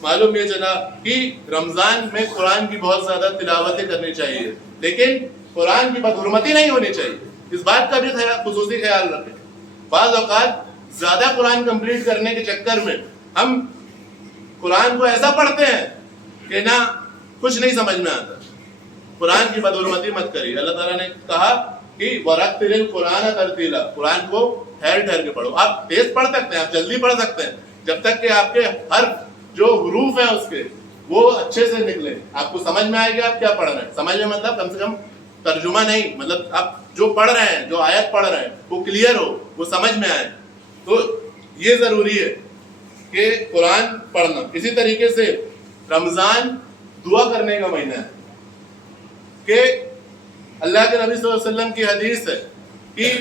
معلوم یہ چلا کہ رمضان میں قرآن کی بہت زیادہ تلاوتیں کرنی چاہیے لیکن قرآن کی بدحرمتی نہیں ہونی چاہیے. اس بات کا بھی خصوصی خیال رکھیں. بعض اوقات زیادہ قرآن کمپلیٹ کرنے کے چکر میں ہم قرآن کو ایسا پڑھتے ہیں کہ نہ کچھ نہیں سمجھ میں آتا. قرآن کی بدحرمتی مت کریے. اللہ تعالیٰ نے کہا کہ ورتل قرآن ترتیلا، قرآن کو ٹھہر ٹھہر کے پڑھو. آپ تیز پڑھ سکتے ہیں، آپ جلدی پڑھ سکتے ہیں، جب تک کہ آپ کے حرف جو حروف ہیں اس کے وہ اچھے سے نکلیں. آپ کو سمجھ میں آئے گا آپ کیا پڑھ رہے ہیں. سمجھ میں مطلب کم سے کم ترجمہ نہیں، مطلب آپ جو پڑھ رہے ہیں، جو آیت پڑھ رہے ہیں وہ کلیئر ہو، وہ سمجھ میں آئے. تو یہ ضروری ہے کہ قرآن پڑھنا. اسی طریقے سے رمضان دعا کرنے کا مہینہ ہے کہ اللہ کے نبی صلی اللہ علیہ وسلم کی حدیث ہے کہ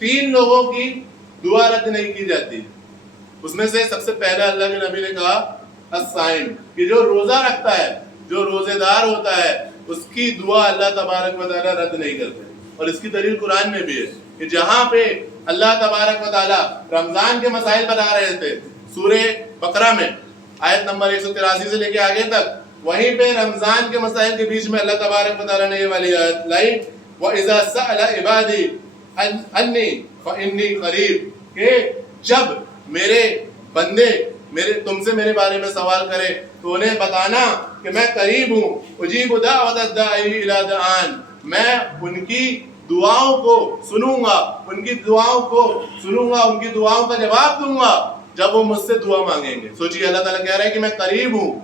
3 لوگوں کی دعا رد نہیں کی جاتی. اس میں سے سب سے پہلا اللہ کے نبی نے کہا الصائم، کہ جو روزہ رکھتا ہے، جو روزے دار ہوتا ہے، اس کی دعا اللہ تبارک و تعالیٰ رد نہیں کرتے. اور اس کی دلیل قرآن میں بھی ہے کہ جہاں پہ اللہ تبارک و تعالیٰ رمضان کے مسائل بتا رہے تھے سورہ بقرہ میں آیت نمبر 183 سے لے کے آگے تک، وہیں پہ رمضان کے مسائل کے بیچ میں اللہ تبارک و تعالیٰ نے یہ والی آیت لائی وَإِذَا سَأَلَ عِبَادِي عَنِّي فَإِنِّي قَرِيبٌ، کہ جب میرے بندے تم سے میرے بارے میں سوال کرے تو انہیں بتانا کہ میں قریب ہوں. اجیب دعوت الداعی الی دعان، میں ان کی دعاؤں کو سنوں گا، ان کی دعاؤں کو سنوں گا، ان کی دعاؤں کا جواب دوں گا جب وہ مجھ سے دعا مانگیں گے. سوچیے اللہ تعالیٰ کہہ رہا ہے کہ میں قریب ہوں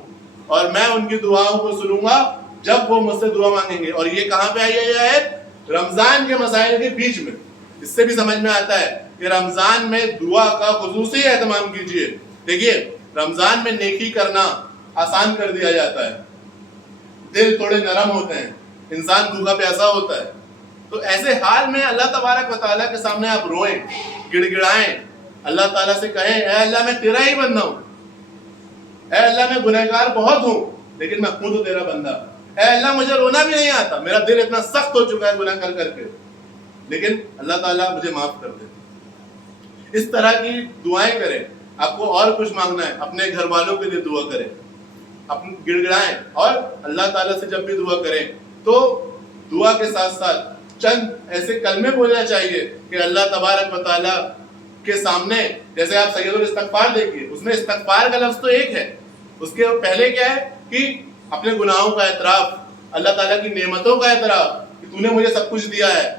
اور میں ان کی دعاؤں کو سنوں گا جب وہ مجھ سے دعا مانگیں گے. اور یہ کہاں پہ آئی ہے یہ آیت؟ رمضان کے مسائل کے بیچ میں. اس سے بھی سمجھ میں آتا ہے کہ رمضان میں دعا کا خصوصی اہتمام کیجیے. دیکھیے رمضان میں نیکی کرنا آسان کر دیا جاتا ہے، دل تھوڑے نرم ہوتے ہیں، انسان بھوکا پیاسا ہوتا ہے. تو ایسے حال میں اللہ تبارک و تعالیٰ کے سامنے آپ روئیں، گڑ گڑائیں، اللہ تعالیٰ سے کہیں اے اللہ میں تیرا ہی بندہ ہوں، اے اللہ میں گنہگار بہت ہوں لیکن میں خود تیرا بندہ، اے اللہ مجھے رونا بھی نہیں آتا، میرا دل اتنا سخت ہو چکا ہے گناہ کر کر کے، لیکن اللہ تعالیٰ مجھے معاف کر دے. اس طرح کی دعائیں کریں. آپ کو اور کچھ مانگنا ہے اپنے گھر والوں کے لیے دعا کریں، اپنے گڑ گڑائیں. اور اللہ تعالیٰ سے جب بھی دعا کریں تو دعا کے ساتھ ساتھ چند ایسے کلمے بولنا چاہیے کہ اللہ تبارک و تعالیٰ کے سامنے، جیسے آپ سید الاستغفار دیکھیے، اس میں استغفار کا لفظ تو ایک ہے، اس کے پہلے کیا ہے کہ اپنے گناہوں کا اعتراف، اللہ تعالیٰ کی نعمتوں کا اعتراف کہ تو نے مجھے سب کچھ دیا ہے،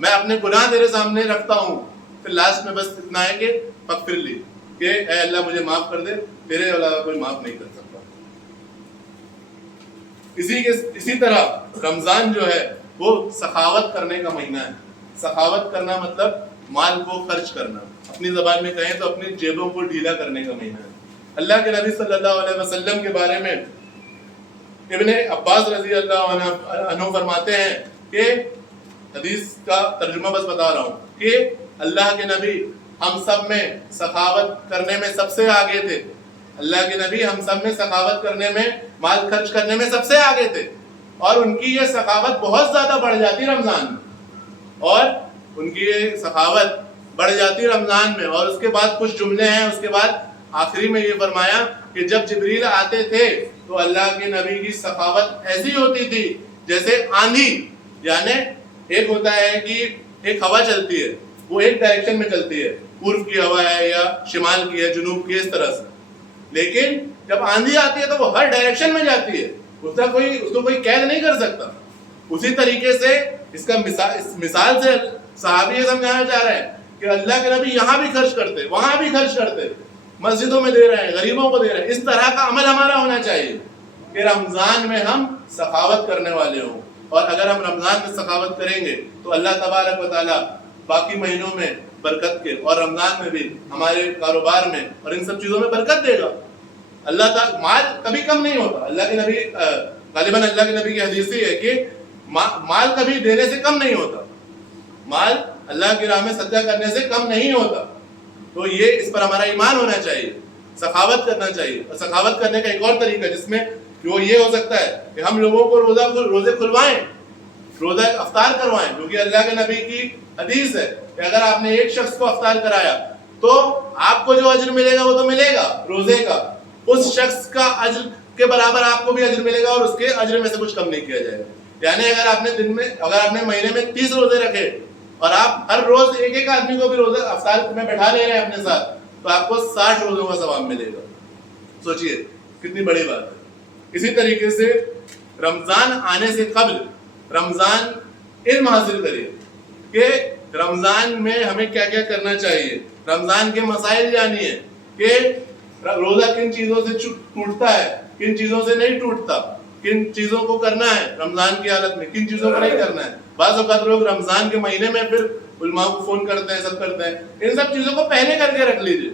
میں اپنے گناہ تیرے سامنے رکھتا ہوں. پھر لاسٹ میں بس اتنا ہے کہ فغفر لی، کہ اے اللہ مجھے معاف کر دے، تیرے علاوہ کوئی معاف نہیں کر سکتا. اسی طرح رمضان جو ہے وہ سخاوت کرنے کا مہینہ ہے. سخاوت کرنا مطلب مال کو خرچ کرنا، اپنی زبان میں کہیں تو اپنی جیبوں کو ڈھیلا کرنے کا مہینہ ہے. اللہ کے نبی صلی اللہ علیہ وسلم کے بارے میں ابن عباس رضی اللہ عنہ فرماتے ہیں کہ حدیث کا ترجمہ بس بتا رہا ہوں کہ اللہ کے نبی ہم سب میں سخاوت کرنے میں سب سے آگے تھے. اللہ کے نبی ہم سب میں سخاوت کرنے میں، مال خرچ کرنے میں سب سے آگے تھے، اور ان کی یہ سخاوت بہت زیادہ بڑھ جاتی رمضان میں، اور ان کی یہ سخاوت بڑھ جاتی رمضان میں. اور اس کے بعد کچھ جملے ہیں، اس کے بعد آخری میں یہ فرمایا کہ جب جبریل آتے تھے تو اللہ کے نبی کی سخاوت ایسی ہوتی تھی جیسے آندھی. یعنی ایک ہوتا ہے کہ ایک ہوا چلتی ہے، وہ ایک ڈائریکشن میں چلتی ہے، پورب کی ہوا ہے یا شمال کی ہے، جنوب کی، اس طرح سے. لیکن جب آندھی آتی ہے تو وہ ہر ڈائریکشن میں جاتی ہے، اس کو کوئی قید نہیں کر سکتا. اسی طریقے سے اس مثال سے صحابی یہ سمجھانا چاہ رہے ہیں کہ اللہ کے نبی یہاں بھی خرچ کرتے، وہاں بھی خرچ کرتے، مسجدوں میں دے رہے ہیں، غریبوں کو دے رہے ہیں. اس طرح کا عمل ہمارا ہونا چاہیے کہ رمضان میں ہم سخاوت کرنے والے ہوں. اور اگر ہم رمضان میں سخاوت کریں گے تو اللہ تبارک و تعالیٰ باقی مہینوں میں برکت کے اور رمضان میں بھی ہمارے کاروبار میں اور ان سب چیزوں میں برکت دے گا. اللہ تعالیٰ مال کبھی کم نہیں ہوتا. اللہ کے نبی غالباً اللہ کے نبی کی حدیث ہے کہ مال کبھی دینے سے کم نہیں ہوتا، مال اللہ کی راہ میں صدقہ کرنے سے کم نہیں ہوتا. تو یہ اس پر ہمارا ایمان ہونا چاہیے، سخاوت کرنا چاہیے. اور سخاوت کرنے کا ایک اور طریقہ جس میں جو یہ ہو سکتا ہے کہ ہم لوگوں کو روزے کھلوائیں، روزہ افطار کروائیں، کیونکہ اللہ کے نبی کی حدیث ہے کہ اگر آپ نے ایک شخص کو افطار کرایا تو آپ کو جو اجر ملے گا وہ تو ملے گا روزے کا، اس شخص کا اجر کے برابر آپ کو بھی اجر ملے گا اور اس کے اجر میں سے کچھ کم نہیں کیا جائے گا. یعنی اگر آپ نے مہینے میں 30 روزے رکھے اور آپ ہر روز ایک ایک آدمی کو بھی روزے افطار میں بیٹھا لے رہے ہیں اپنے ساتھ، تو آپ کو 60 روزوں کا ثواب ملے گا. سوچئے کتنی بڑی بات ہے. اسی طریقے سے رمضان آنے سے قبل رمضان علم حاصل کریے. کہ رمضان میں ہمیں کیا کیا کرنا چاہیے، رمضان کے مسائل جانیے کہ روزہ کن چیزوں سے ٹوٹتا ہے، کن چیزوں سے نہیں ٹوٹتا، کن چیزوں کو کرنا ہے رمضان کی حالت میں، کن چیزوں کو نہیں کرنا ہے. بعض اوقات لوگ رمضان کے مہینے میں پھر علماء کو فون کرتے ہیں، سب کرتے ہیں. ان سب چیزوں کو پہلے کر کے رکھ لیجئے.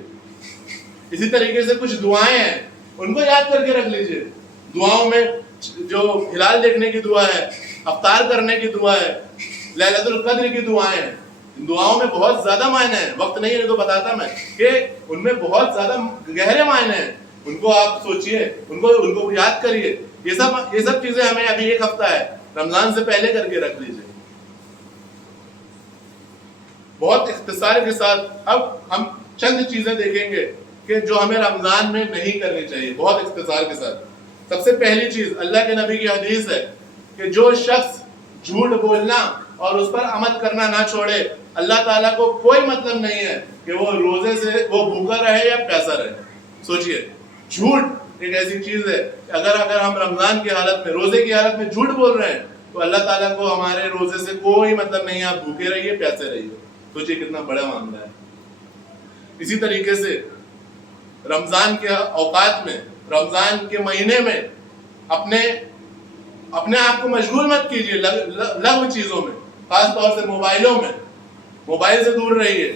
اسی طریقے سے کچھ دعائیں ہیں ان کو یاد کر کے رکھ لیجئے. دعاؤں میں جو ہلال دیکھنے کی دعا ہے، افطار کرنے کی دعا ہے، لیلۃ القدر کی دعائیں ہیں. ان دعاؤں میں بہت زیادہ معنی ہیں، وقت نہیں ہے تو بتاتا میں کہ ان میں بہت زیادہ گہرے معنی ہیں. ان کو آپ سوچئے، ان کو یاد کریے. یہ سب چیزیں ہمیں ابھی ایک ہفتہ ہے رمضان سے پہلے کر کے رکھ لیجئے. بہت اختصار کے ساتھ اب ہم چند چیزیں دیکھیں گے کہ جو ہمیں رمضان میں نہیں کرنی چاہیے، بہت اختصار کے ساتھ. سب سے پہلی چیز اللہ کے نبی کی حدیث ہے کہ جو شخص جھوٹ بولنا اور اس پر عمل کرنا نہ چھوڑے، اللہ تعالیٰ کو کوئی مطلب نہیں ہے کہ وہ روزے سے وہ بھوکا رہے یا پیاسا رہے. سوچئے، جھوٹ ایک ایسی چیز ہے کہ اگر ہم رمضان کی حالت میں، روزے کی حالت میں جھوٹ بول رہے ہیں تو اللہ تعالیٰ کو ہمارے روزے سے کوئی مطلب نہیں ہے. آپ بھوکے رہیے، پیاسے رہیے. سوچئے کتنا بڑا معاملہ ہے. اسی طریقے سے رمضان کے اوقات میں، رمضان کے مہینے میں اپنے آپ کو مشغول مت کیجیے لغو چیزوں میں، خاص طور سے موبائلوں میں. موبائل سے دور رہیے،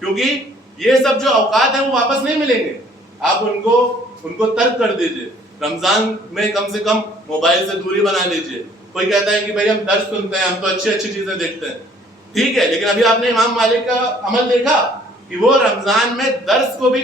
کیونکہ یہ سب جو اوقات ہیں وہ واپس نہیں ملیں گے. آپ ان کو ترک کر دیجئے. رمضان میں کم سے کم موبائل سے دوری بنا لیجئے. کوئی کہتا ہے کہ بھائی ہم درس سنتے ہیں، ہم تو اچھی چیزیں دیکھتے ہیں. ٹھیک ہے، لیکن ابھی آپ نے امام مالک کا عمل دیکھا کہ وہ رمضان میں درس کو بھی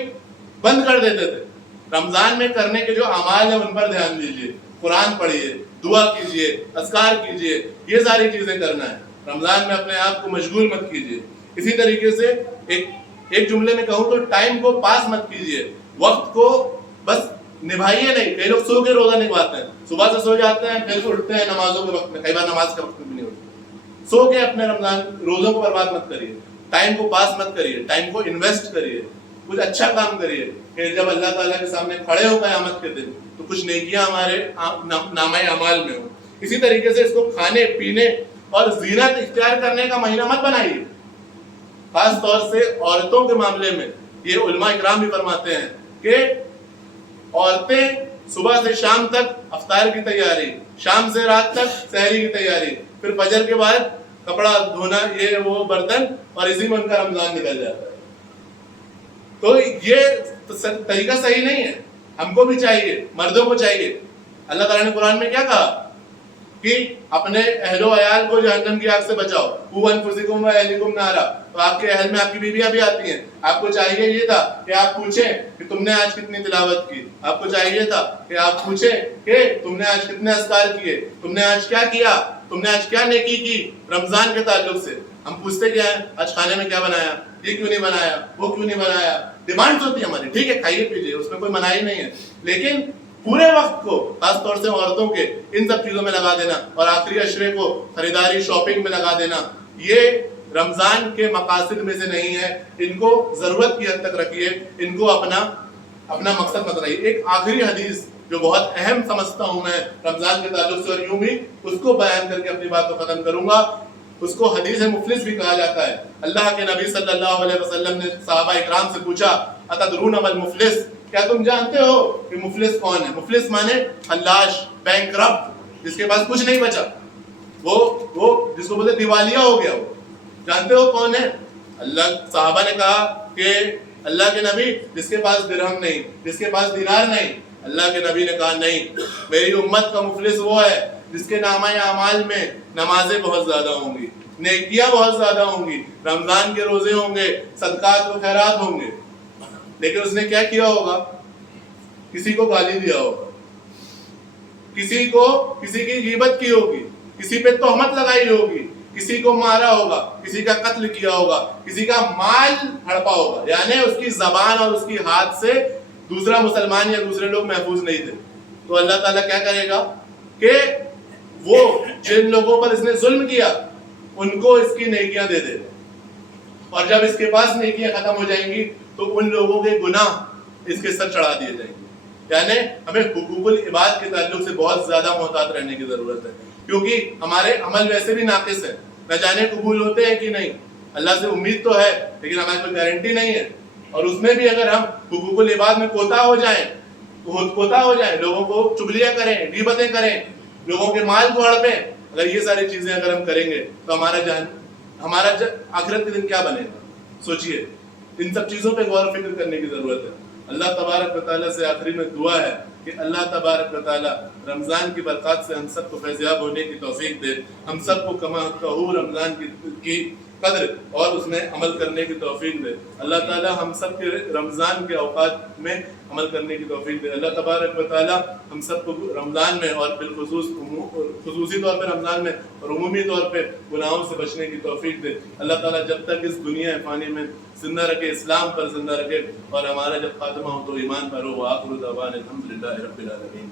بند کر دیتے تھے. رمضان میں کرنے کے جو اعمال ہیں ان پر دھیان دیجئے. قرآن پڑھیے، دعا کیجئے، اذکار کیجئے. یہ ساری چیزیں کرنا ہے. رمضان میں اپنے آپ کو مشغول مت کیجئے. اسی طریقے سے ایک جملے میں کہوں تو ٹائم کو پاس مت کیجئے. وقت کو بس نبھائیے نہیں. کئی لوگ سو کے روزہ نبھاتے ہیں، صبح سے سو جاتے ہیں پھر اٹھتے ہیں نمازوں کے وقت میں، کئی بار نماز کے وقت میں بھی نہیں اٹھتے. سو کے اپنے رمضان روزوں کو برباد مت کریے. ٹائم کو پاس مت کریے، ٹائم کو انویسٹ کریے. کچھ اچھا کام کریے کہ جب اللہ تعالیٰ کے سامنے کھڑے ہو قیامت کے دن تو کچھ نیکیاں ہمارے نامہ اعمال میں ہوں. اسی طریقے سے اس کو کھانے پینے اور زینت اختیار کرنے کا مہینہ مت بنائیے. خاص طور سے عورتوں کے معاملے میں یہ علماء اکرام بھی فرماتے ہیں کہ عورتیں صبح سے شام تک افطار کی تیاری، شام سے رات تک سحری کی تیاری، پھر فجر کے بعد کپڑا دھونا، یہ وہ برتن، اور اسی میں ان کا رمضان نکل جاتا ہے. تو یہ طریقہ صحیح نہیں ہے. ہم کو بھی چاہیے، مردوں کو چاہیے. اللہ تعالیٰ نے قرآن میں کیا کہا کہ اپنے اہل و عیال کو جہنم کی آگ سے بچاؤ. قوا انفسکم و اہلیکم نارا. تو آپ کے اہل میں آپ کی بیویاں بھی آتی ہیں. آپ کو چاہیے یہ تھا کہ آپ پوچھیں کہ تم نے آج کتنی تلاوت کی. آپ کو چاہیے تھا کہ آپ پوچھیں کہ تم نے آج کتنے اذکار کیے، تم نے آج کیا کیا، تم نے آج کیا نیکی کی رمضان کے تعلق سے. ہم پوچھتے کیا ہیں؟ آج کھانے میں کیا بنایا، یہ کیوں نہیں بنایا، وہ کیوں نہیں بنایا. ڈیمانڈ ہوتی ہے ہماری. ٹھیک ہے، کھائیے پیجیے، اس میں کوئی منائی نہیں ہے، لیکن پورے وقت کو خاص طور سے عورتوں کے ان سب چیزوں میں لگا دینا اور آخری عشرے کو خریداری شاپنگ میں لگا دینا، یہ رمضان کے مقاصد میں سے نہیں ہے. ان کو ضرورت کی حد تک رکھیے، ان کو اپنا مقصد مت رہیے. ایک آخری حدیث جو بہت اہم سمجھتا ہوں میں رمضان کے تعلق سے، اور یوں بھی اس کو بیان کر کے اپنی بات کو ختم کروں گا. اس کو حدیث مفلس بھی کہا جاتا ہے. اللہ کے نبی صلی اللہ علیہ وسلم نے صحابہ اکرام سے پوچھا، اتدرون ما المفلس، کیا تم جانتے ہو کہ مفلس کون ہے؟ مفلس مانے خلاش، بینکرپٹ، جس کے پاس کچھ نہیں بچا، وہ جس کو بولتے دیوالیہ ہو گیا. وہ جانتے ہو کون ہے؟ صحابہ نے کہا کہ اللہ کے نبی، جس کے پاس درہم نہیں، جس کے پاس دینار نہیں. اللہ کے نبی نے کہا نہیں، میری امت کا مفلس وہ ہے جس کے نامہ اعمال میں نمازیں بہت زیادہ ہوں گی، نیکیاں بہت زیادہ ہوں گی، رمضان کے روزے ہوں گے، صدقات و خیرات ہوں گے، لیکن اس نے کیا کیا ہوگا؟ کسی کو گالی دیا ہوگا، کسی کی غیبت کی ہوگی، کسی پہ تہمت لگائی ہوگی، کسی کو مارا ہوگا، کسی کا قتل کیا ہوگا، کسی کا مال ہڑپا ہوگا. یعنی اس کی زبان اور اس کی ہاتھ سے دوسرا مسلمان یا دوسرے لوگ محفوظ نہیں تھے. تو اللہ تعالیٰ کیا کرے گا کہ وہ جن لوگوں پر اس نے ظلم کیا ان کو اس کی نیکیاں دے دے، اور جب اس کے پاس نیکیاں ختم ہو جائیں گی تو ان لوگوں کے گناہ اس کے سر چڑھا دیے جائیں گے. یعنی ہمیں حقوق العباد کے تعلق سے بہت زیادہ محتاط رہنے کی ضرورت ہے، کیونکہ ہمارے عمل ویسے بھی ناقص ہیں. نہ جانے قبول ہوتے ہیں کہ نہیں. اللہ سے امید تو ہے لیکن ہماری کوئی گارنٹی نہیں ہے. اور اس میں بھی اگر ہم حقوق العباد میں کوتا ہو جائیں, لوگوں کو چگلیاں کریں, غیبتیں کریں, لوگوں کے مال کو ہڑپیں, اگر یہ ساری چیزیں اگر ہم کریں گے تو ہمارا آخرت کے دن کیا بنے گا؟ سوچئے. ان سب چیزوں پہ غور و فکر کرنے کی ضرورت ہے. اللہ تبارک و تعالیٰ سے آخری میں دعا ہے کہ اللہ تبارک و تعالیٰ رمضان کی برکات سے ہم سب کو فیضیاب ہونے کی توفیق دے, ہم سب کو کما کہو رمضان کی قدر اور اس میں عمل کرنے کی توفیق دے. اللہ تعالیٰ ہم سب کے رمضان کے اوقات میں عمل کرنے کی توفیق دے. اللہ تبارک و تعالیٰ ہم سب کو رمضان میں اور بالخصوص خصوصی طور پہ رمضان میں اور عمومی طور پہ گناہوں سے بچنے کی توفیق دے. اللہ تعالیٰ جب تک اس دنیا فانی میں زندہ رکھے, اسلام پر زندہ رکھے, اور ہمارا جب خاتمہ ہو تو ایمان پر ہو. وآخر دعوانا الحمدللہ رب العالمین.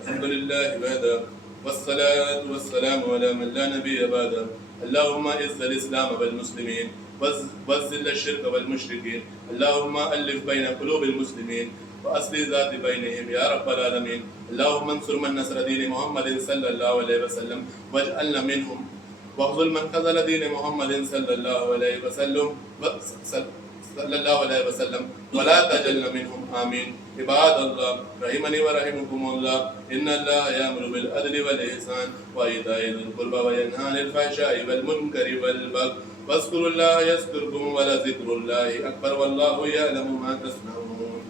الحمد لله وحده والصلاة والسلام على من لا نبي بعده. اللهم اعز الإسلام والمسلمين وذل الشرك والمشركين. اللهم ألف بين قلوب المسلمين وأصلح ذات بينهم يا رب العالمين. اللهم انصر من نصر دين محمد صلى الله عليه وسلم واجعلنا منهم, واخذل من خذل دين محمد صلى الله عليه وسلم ولا تجعلنا منهم. آمين. عباد الله رحمني ورحمكم الله, إن الله يأمر بالعدل والإحسان وإيتاء ذي القربى وينهى عن الفحشاء والمنكر والبغي واذكروا الله يذكركم ولذكر الله أكبر والله يعلم ما تصنعون.